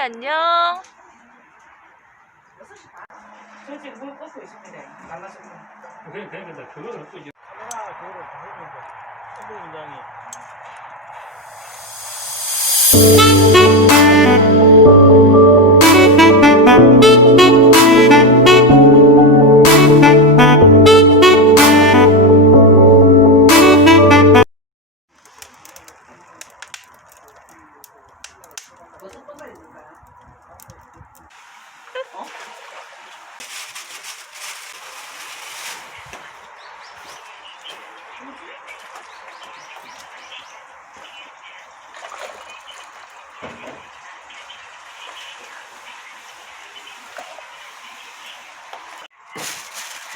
안녕. 저 지금 물 꽂고 있습니다. 나가서. 그러니까 그거는 또 이제 그거를 다 해주는데 선배 원장이 무슨 건가요?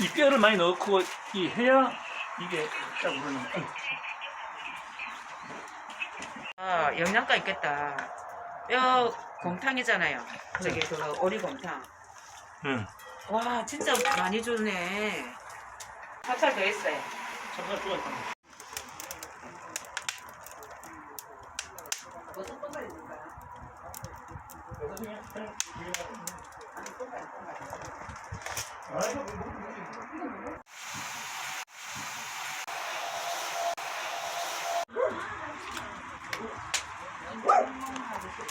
이 뼈를 많이 넣고 이 해야 이게 딱 오르는 아, 영양가 있겠다. 뼈 곰탕이잖아요. 저기 그 오리곰탕. 응. 와, 진짜 많이 주네. 살살 더 했어요. 참가 좋아했다. 무슨 건가요? 있을까요?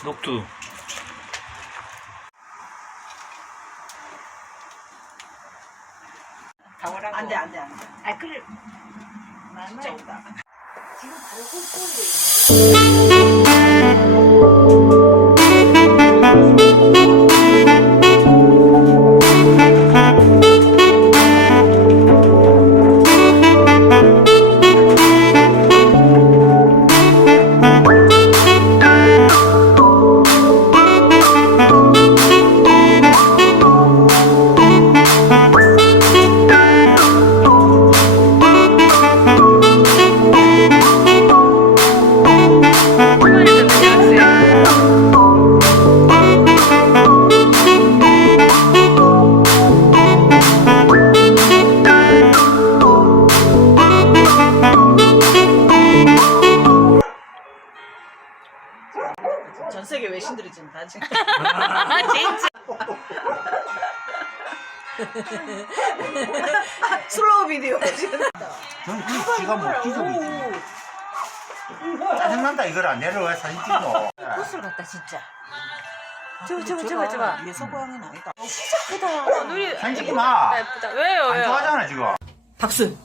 녹두. 안 돼, 안 돼, 안 돼. 아 그래. 진짜 없다. 지금 바로 꿀꿀인데. 전 세계 외신들이 지금 다 지금. 진짜. 슬로우 비디오 지금. 저는 그 지가 먹기 좀 있지. 짜증난다 이거라 내려와 사진 찍어. 꽃을 갖다 진짜. 저거. 예서 고양이는 아니다. 크다. 눈이 사진 찍지 마. 예쁘다. 왜요? 안 왜요? 좋아하잖아 지금. 박수.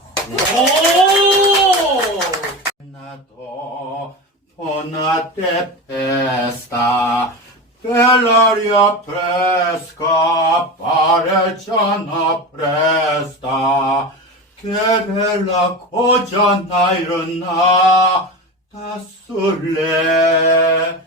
Nato ponate festa per l'aria fresca pare già presta che bella cogiana irna da sole.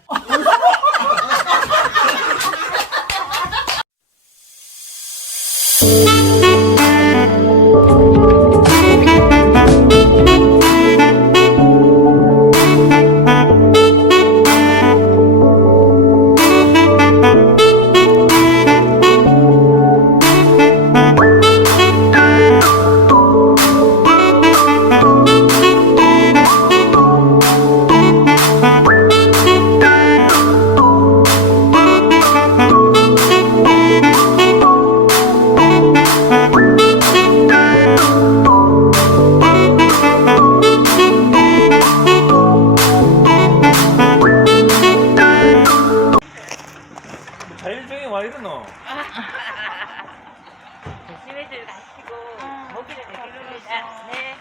자율주행 와 이러노. 조심히들 가시고 모기를 내립니다. 네.